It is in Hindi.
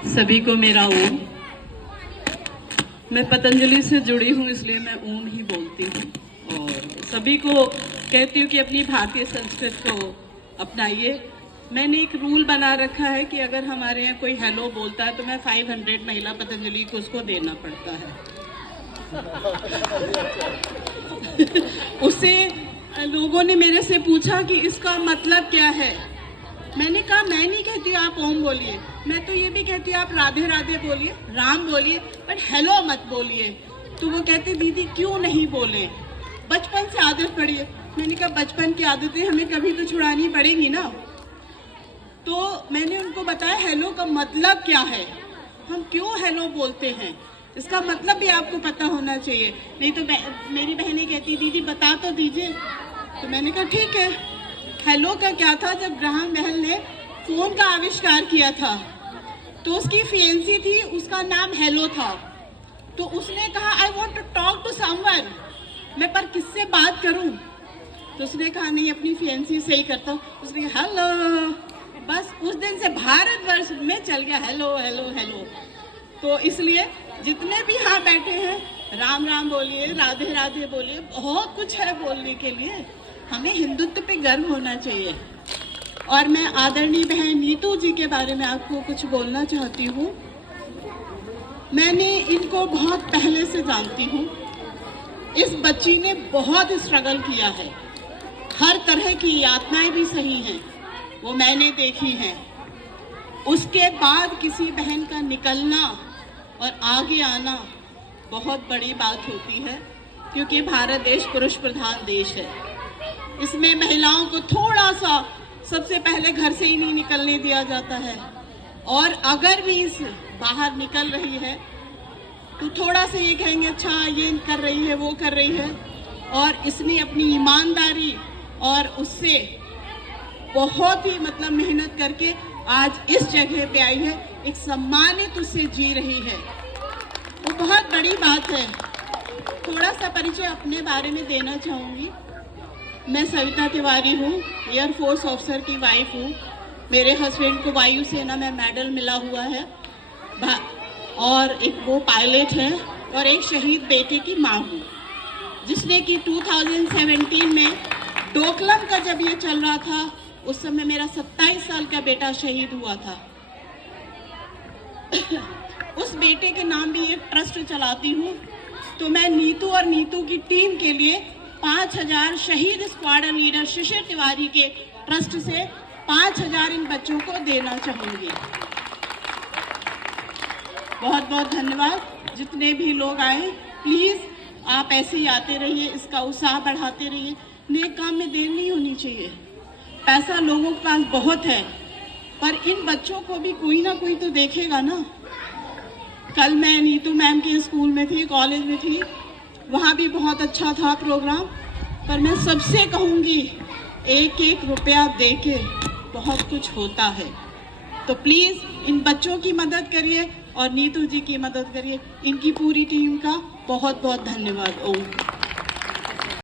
सभी को मेरा ओम। मैं पतंजलि से जुड़ी हूँ इसलिए मैं ओम ही बोलती हूँ और सभी को कहती हूँ कि अपनी भारतीय संस्कृति को अपनाइए। मैंने एक रूल बना रखा है कि अगर हमारे यहाँ कोई हेलो बोलता है तो मैं 500 महिला पतंजलि को उसको देना पड़ता है। उससे लोगों ने मेरे से पूछा कि इसका मतलब क्या है। मैंने कहा मैं नहीं कहती आप ओम बोलिए, मैं तो ये भी कहती हूँ आप राधे राधे बोलिए, राम बोलिए, बट हेलो मत बोलिए। तो वो कहते दीदी क्यों नहीं बोले, बचपन से आदत पड़ी है। मैंने कहा बचपन की आदतें हमें कभी तो छुड़ानी पड़ेंगी ना। तो मैंने उनको बताया हेलो का मतलब क्या है, हम क्यों हेलो बोलते हैं, इसका मतलब भी आपको पता होना चाहिए। नहीं तो मेरी बहनें कहती दीदी बता तो दीजिए। तो मैंने कहा ठीक है। हेलो का क्या था, जब ग्राहम बेल ने फोन का आविष्कार किया था तो उसकी फिएंसी थी, उसका नाम हेलो था। तो उसने कहा I want to talk to someone, मैं पर किससे बात करूं। तो उसने कहा नहीं अपनी फिएंसी से ही करता हूँ। उसने कहा हेलो, बस उस दिन से भारतवर्ष में चल गया हेलो हेलो हेलो। तो इसलिए जितने भी यहाँ बैठे हैं राम राम बोलिए, राधे राधे बोलिए, बहुत कुछ है बोलने के लिए। हमें हिंदुत्व पे गर्व होना चाहिए। और मैं आदरणीय बहन नीतू जी के बारे में आपको कुछ बोलना चाहती हूँ। मैंने इनको बहुत पहले से जानती हूँ। इस बच्ची ने बहुत स्ट्रगल किया है, हर तरह की यातनाएं भी सही हैं, वो मैंने देखी हैं। उसके बाद किसी बहन का निकलना और आगे आना बहुत बड़ी बात होती है, क्योंकि भारत देश पुरुष प्रधान देश है। इसमें महिलाओं को थोड़ा सा सबसे पहले घर से ही नहीं निकलने दिया जाता है, और अगर भी इस बाहर निकल रही है तो थोड़ा सा ये कहेंगे अच्छा ये कर रही है वो कर रही है। और इसने अपनी ईमानदारी और उससे बहुत ही मतलब मेहनत करके आज इस जगह पे आई है, एक सम्मानित उससे जी रही है, वो बहुत बड़ी बात है। थोड़ा सा परिचय अपने बारे में देना चाहूँगी। मैं सविता तिवारी हूँ, एयरफोर्स ऑफिसर की वाइफ हूँ। मेरे हस्बैंड को वायुसेना में मेडल मिला हुआ है और एक वो पायलट है, और एक शहीद बेटे की माँ हूँ, जिसने कि 2017 में डोकलम का जब ये चल रहा था उस समय मेरा 27 साल का बेटा शहीद हुआ था। उस बेटे के नाम भी एक ट्रस्ट चलाती हूँ। तो मैं नीतू और नीतू की टीम के लिए 5000 शहीद स्क्वाडन लीडर शिशिर तिवारी के ट्रस्ट से 5000 इन बच्चों को देना चाहूंगी। बहुत बहुत धन्यवाद। जितने भी लोग आए प्लीज आप ऐसे ही आते रहिए, इसका उत्साह बढ़ाते रहिए। नेक काम में देर नहीं होनी चाहिए। पैसा लोगों के पास बहुत है, पर इन बच्चों को भी कोई ना कोई तो देखेगा ना। कल मैं नीतू मैम के स्कूल में थी, कॉलेज में थी, वहाँ भी बहुत अच्छा था प्रोग्राम। पर मैं सबसे कहूँगी एक एक रुपया देके बहुत कुछ होता है। तो प्लीज़ इन बच्चों की मदद करिए और नीतू जी की मदद करिए। इनकी पूरी टीम का बहुत बहुत धन्यवाद। ओम।